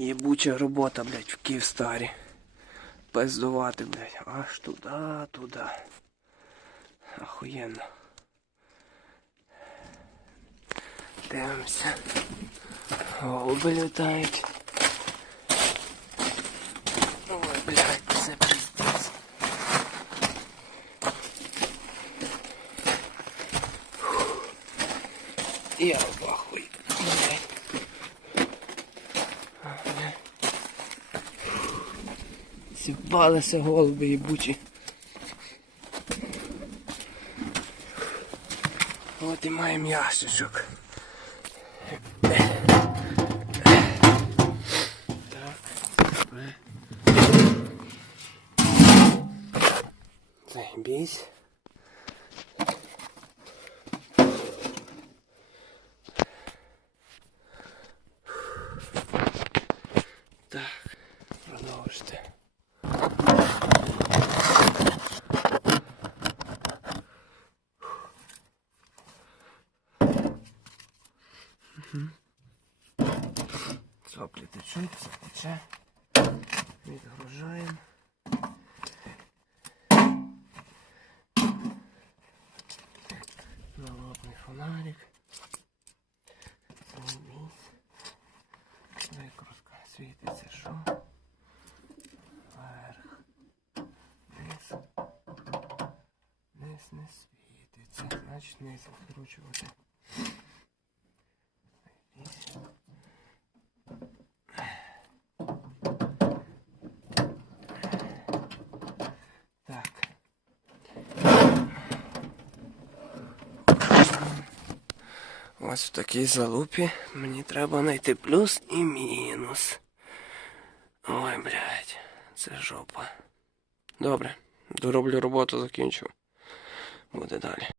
Єбуча робота, блядь, в Київстарі. Пиздувати, блядь. Аж туди, туди. Охуєнно. Дивимося. Голуби літають. Ой, блядь, це пиздець. Я в Сіпалися голуби їбучі. От і маємо ящичок. Так. Заебись. Так, продовжити. Соплі течуть, все тече. Відгружаємо. Налобний фонарик. Викрутка світиться, що? Вверх. Вниз. Вниз не світиться. Значить вниз відкручувати. Заебись. Так. Ось в такій залупі мені треба знайти плюс і мінус. Ой, блядь, це жопа. Добре, дороблю роботу, закінчу. Буде далі.